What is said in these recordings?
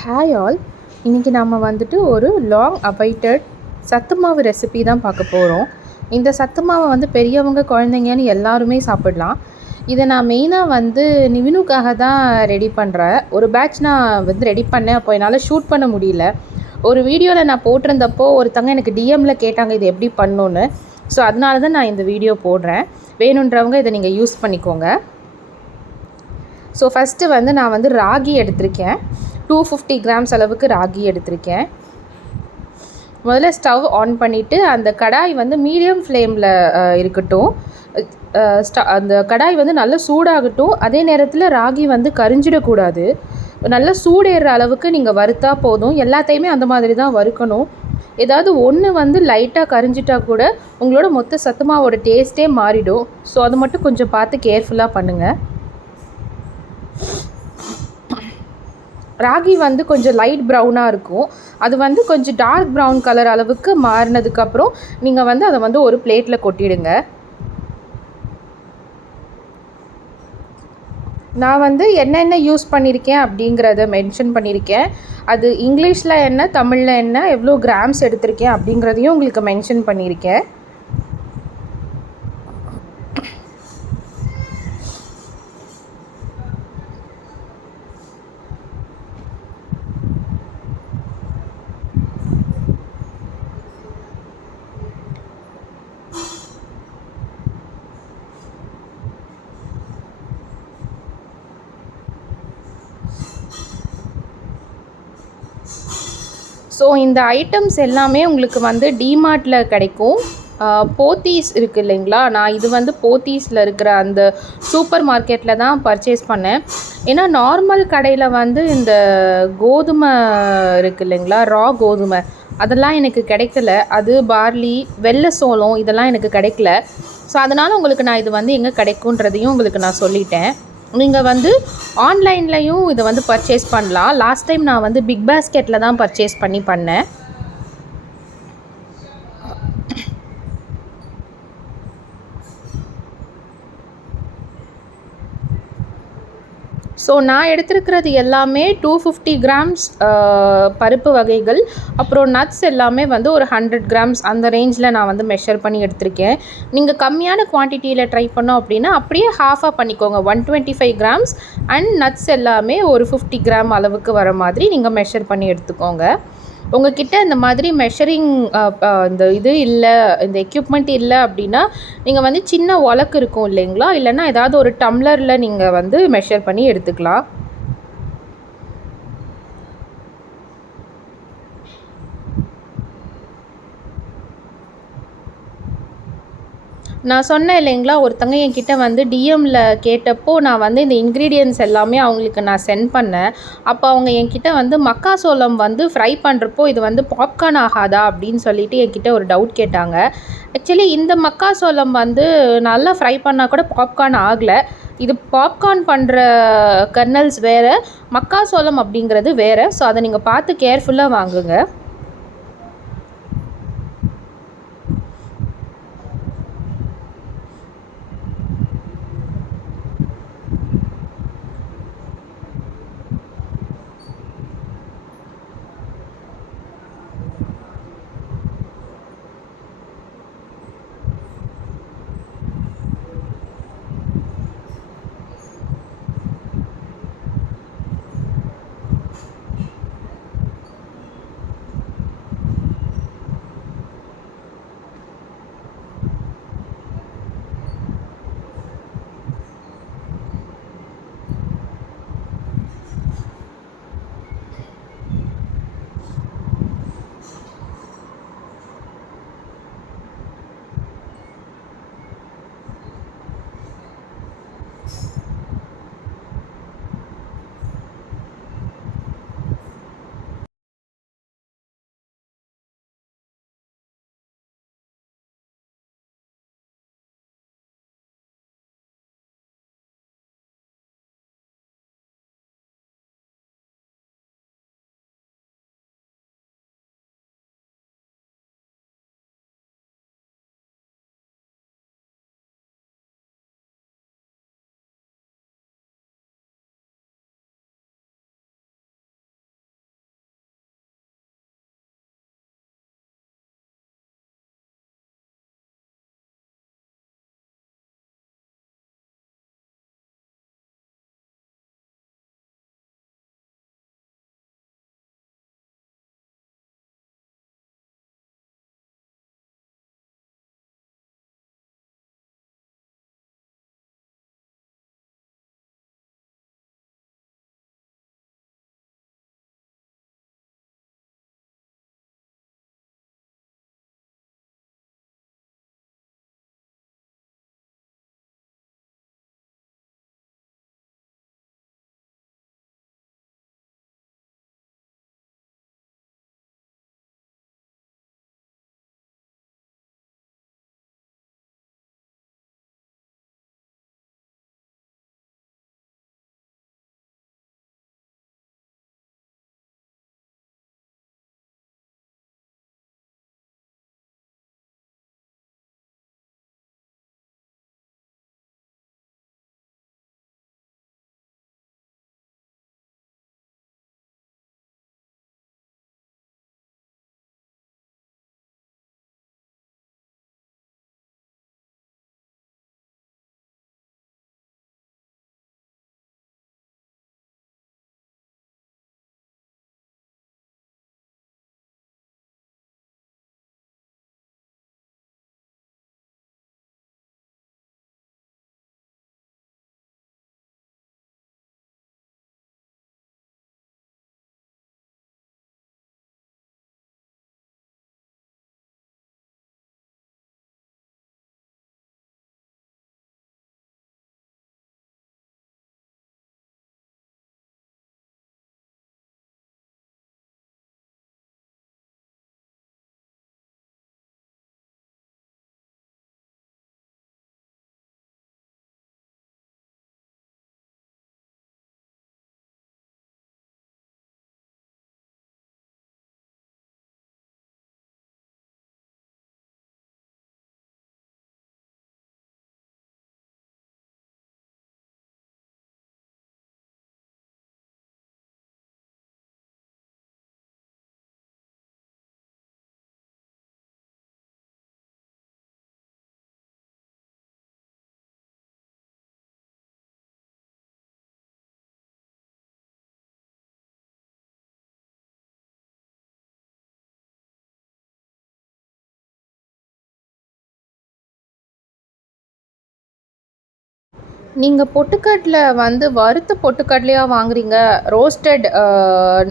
Hi all, இன்றைக்கி நம்ம வந்துட்டு ஒரு லாங் அவைட்டட் சத்து மாவு ரெசிபி தான் பார்க்க போகிறோம். இந்த சத்து மாவை வந்து பெரியவங்க குழந்தைங்கன்னு எல்லாருமே சாப்பிடலாம். இதை நான் மெயினாக வந்து நிவினுக்காக தான் ரெடி பண்ணுறேன். ஒரு பேட்ச் நான் வந்து ரெடி பண்ணேன், அப்போ என்னால் ஷூட் பண்ண முடியல. ஒரு வீடியோவில் நான் போட்டிருந்தப்போ ஒருத்தங்க எனக்கு டிஎம்மில் கேட்டாங்க இது எப்படி பண்ணணுன்னு. ஸோ அதனால தான் நான் இந்த வீடியோ போடுறேன். வேணுன்றவங்க இதை நீங்கள் யூஸ் பண்ணிக்கோங்க. ஸோ ஃபஸ்ட்டு வந்து நான் வந்து ராகி எடுத்திருக்கேன். 250 கிராம்ஸ் அளவுக்கு ராகி எடுத்திருக்கேன். முதல்ல ஸ்டவ் ஆன் பண்ணிவிட்டு அந்த கடாய் வந்து மீடியம் ஃப்ளேமில் இருக்கட்டும். அந்த கடாய் வந்து நல்லா சூடாகட்டும். அதே நேரத்தில் ராகி வந்து கரிஞ்சிடக்கூடாது. நல்லா சூடேறுற அளவுக்கு நீங்கள் வறுத்தா போதும். எல்லாத்தையுமே அந்த மாதிரி தான் வறுக்கணும். ஏதாவது ஒன்று வந்து லைட்டாக கரிஞ்சிட்டா கூட உங்களோட மொத்த சத்துமாவோட டேஸ்ட்டே மாறிடும். ஸோ அது மட்டும் கொஞ்சம் பார்த்து கேர்ஃபுல்லாக பண்ணுங்கள். ராகி வந்து கொஞ்சம் லைட் ப்ரௌனாக இருக்கும். அது வந்து கொஞ்சம் டார்க் ப்ரௌன் கலர் அளவுக்கு மாறினதுக்கப்புறம் நீங்கள் வந்து அதை வந்து ஒரு பிளேட்டில் கொட்டிடுங்க. நான் வந்து என்னென்ன யூஸ் பண்ணியிருக்கேன் அப்படிங்கிறத மென்ஷன் பண்ணியிருக்கேன். அது இங்கிலீஷில் என்ன, தமிழில் என்ன, எவ்வளோ கிராம்ஸ் எடுத்திருக்கேன் அப்படிங்கிறதையும் உங்களுக்கு மென்ஷன் பண்ணியிருக்கேன். ஸோ இந்த ஐட்டம்ஸ் எல்லாமே உங்களுக்கு வந்து டிமார்ட்டில் கிடைக்கும். போத்தீஸ் இருக்குது இல்லைங்களா, நான் இது வந்து போத்தீஸில் இருக்கிற அந்த சூப்பர் மார்க்கெட்டில் தான் பர்ச்சேஸ் பண்ணேன். ஏன்னா நார்மல் கடையில் வந்து இந்த கோதுமை இருக்குது இல்லைங்களா, ரா கோதுமை, அதெல்லாம் எனக்கு கிடைக்கல. அது பார்லி, வெள்ளை சோளம் இதெல்லாம் எனக்கு கிடைக்கல. ஸோ அதனால் உங்களுக்கு நான் இது வந்து எங்கே கிடைக்குன்றதையும் உங்களுக்கு நான் சொல்லிட்டேன். நீங்கள் வந்து ஆன்லைன்லையும் இதை வந்து பர்ச்சேஸ் பண்ணலாம். லாஸ்ட் டைம் நான் வந்து பிக் பாஸ்கெட்டில் தான் பர்ச்சேஸ் பண்ணேன். ஸோ நான் எடுத்துருக்கிறது எல்லாமே 250 கிராம்ஸ் பருப்பு வகைகள், அப்புறம் நட்ஸ் எல்லாமே வந்து ஒரு 100 கிராம்ஸ் அந்த ரேஞ்சில் நான் வந்து மெஷர் பண்ணி எடுத்திருக்கேன். நீங்கள் கம்மியான குவான்டிட்டியில் ட்ரை பண்ணோம் அப்படின்னா அப்படியே ஹாஃபாக பண்ணிக்கோங்க. 125 கிராம்ஸ் அண்ட் நட்ஸ் எல்லாமே ஒரு 50 கிராம் அளவுக்கு வர மாதிரி நீங்கள் மெஷர் பண்ணி எடுத்துக்கோங்க. உங்கள்கிட்ட இந்த மாதிரி மெஷரிங் இந்த இது இல்லை, இந்த எக்யூப்மெண்ட் இல்லை அப்படின்னா நீங்கள் வந்து சின்ன உலக்கு இருக்கும் இல்லைங்களா, இல்லைன்னா ஏதாவது ஒரு டம்ளரில் நீங்கள் வந்து மெஷர் பண்ணி எடுத்துக்கலாம். நான் சொன்னேன் இல்லைங்களா, ஒருத்தங்க என்கிட்ட வந்து டிஎம்மில் கேட்டப்போ நான் வந்து இந்த இன்க்ரீடியன்ட்ஸ் எல்லாமே அவங்களுக்கு நான் சென்ட் பண்ணேன். அப்போ அவங்க என்கிட்ட வந்து மக்காசோளம் வந்து ஃப்ரை பண்ணுறப்போ இது வந்து பாப்கார்ன் ஆகாதா அப்படின்னு சொல்லிட்டு என்கிட்ட ஒரு டவுட் கேட்டாங்க. ஆக்சுவலி இந்த மக்காசோளம் வந்து நல்லா ஃப்ரை பண்ணால் கூட பாப்கார்ன் ஆகலை. இது பாப்கார்ன் பண்ணுற கர்னல்ஸ் வேறு, மக்காசோளம் அப்படிங்கிறது வேறு. ஸோ அதை நீங்கள் பார்த்து கேர்ஃபுல்லாக வாங்குங்க. நீங்கள் பொட்டுக்கடலை வந்து வறுத்த பொட்டுக்கடலையாக வாங்குறீங்க, ரோஸ்டட்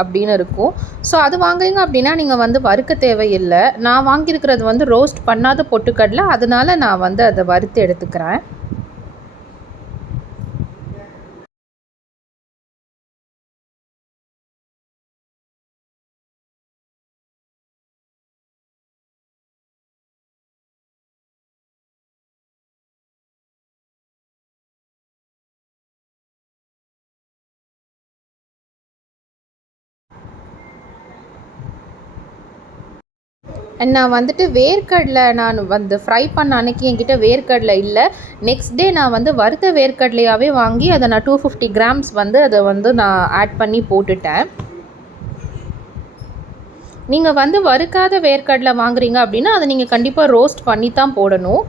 அப்படின்னு இருக்கும். ஸோ அது வாங்குறீங்க அப்படின்னா நீங்கள் வந்து வறுக்க தேவையில்லை. நான் வாங்கியிருக்கிறது வந்து ரோஸ்ட் பண்ணாத பொட்டுக்கடலை, அதனால நான் வந்து அதை வறுத்து எடுத்துக்கிறேன். நான் வந்துட்டு வேர்க்கடலை நான் வந்து ஃப்ரை பண்ண அன்னைக்கு என்கிட்ட வேர்க்கடலை இல்லை. நெக்ஸ்ட் டே நான் வந்து வறுத்த வேர்க்கடலையாகவே வாங்கி அதை நான் 250 கிராம்ஸ் வந்து அதை வந்து நான் ஆட் பண்ணி போட்டுட்டேன். நீங்கள் வந்து வறுக்காத வேர்க்கடலை வாங்குறீங்க அப்படின்னா அதை நீங்கள் கண்டிப்பாக ரோஸ்ட் பண்ணி தான் போடணும்.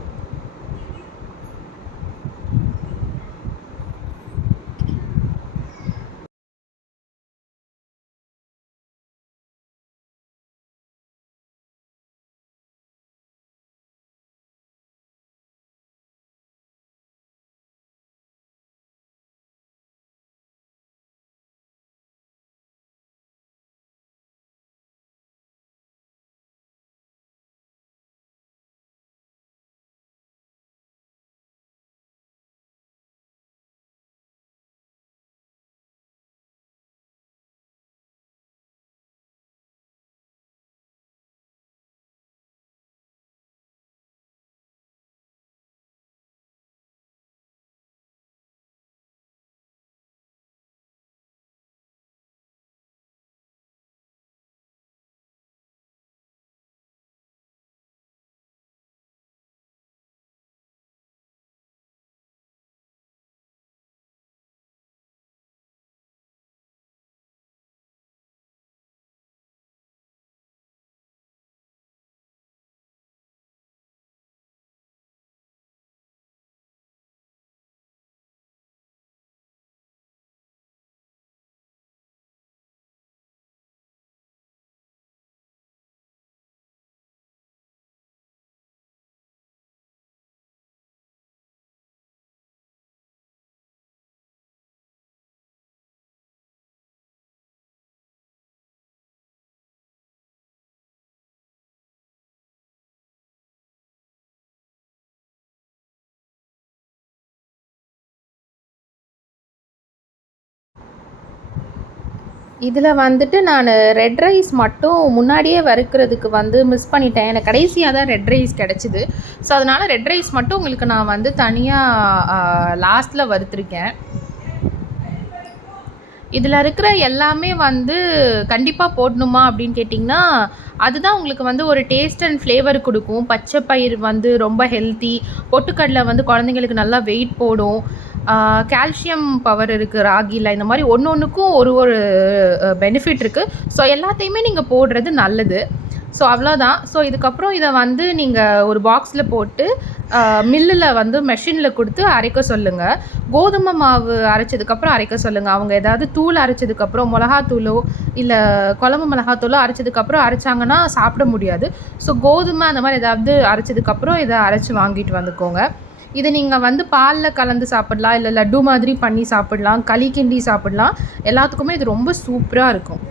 இதில் வந்துட்டு நான் ரெட் ரைஸ் மட்டும் முன்னாடியே வறுக்கிறதுக்கு வந்து மிஸ் பண்ணிட்டேன். எனக்கு கடைசியாக தான் ரெட் ரைஸ் கிடச்சிது. ஸோ அதனால் ரெட் ரைஸ் மட்டும் உங்களுக்கு நான் வந்து தனியாக லாஸ்ட்டில் வறுத்துருக்கேன். இதில் இருக்கிற எல்லாமே வந்து கண்டிப்பாக போடணுமா அப்படின்னு கேட்டிங்கன்னா, அதுதான் உங்களுக்கு வந்து ஒரு டேஸ்ட் அண்ட் ஃப்ளேவர் கொடுக்கும். பச்சை பயிர் வந்து ரொம்ப ஹெல்த்தி. பொட்டுக்கடலை வந்து குழந்தைங்களுக்கு நல்லா வெயிட் போடும். கால்சியம் பவர் இருக்குது ராகியில். இந்த மாதிரி ஒன்று ஒன்றுக்கும் ஒரு ஒரு பெனிஃபிட் இருக்குது. ஸோ எல்லாத்தையுமே நீங்கள் போடுறது நல்லது. ஸோ அவ்வளோதான். ஸோ இதுக்கப்புறம் இதை வந்து நீங்கள் ஒரு பாக்ஸில் போட்டு மில்லில் வந்து மெஷினில் கொடுத்து அரைக்க சொல்லுங்கள். கோதுமை மாவு அரைச்சதுக்கப்புறம் அரைக்க சொல்லுங்கள். அவங்க ஏதாவது தூள் அரைச்சதுக்கப்புறம் மிளகாத்தூளோ இல்லை குழம்பு மிளகாத்தூளோ அரைச்சதுக்கப்புறம் அரைச்சாங்கன்னா சாப்பிட முடியாது. ஸோ கோதுமை அந்த மாதிரி ஏதாவது அரைச்சதுக்கப்புறம் இதை அரைச்சி வாங்கிட்டு வந்துக்கோங்க. இதை நீங்கள் வந்து பாலில் கலந்து சாப்பிட்லாம், இல்லை லட்டு மாதிரி பண்ணி சாப்பிட்லாம், களி கிண்டி சாப்பிட்லாம். எல்லாத்துக்குமே இது ரொம்ப சூப்பராக இருக்கும்.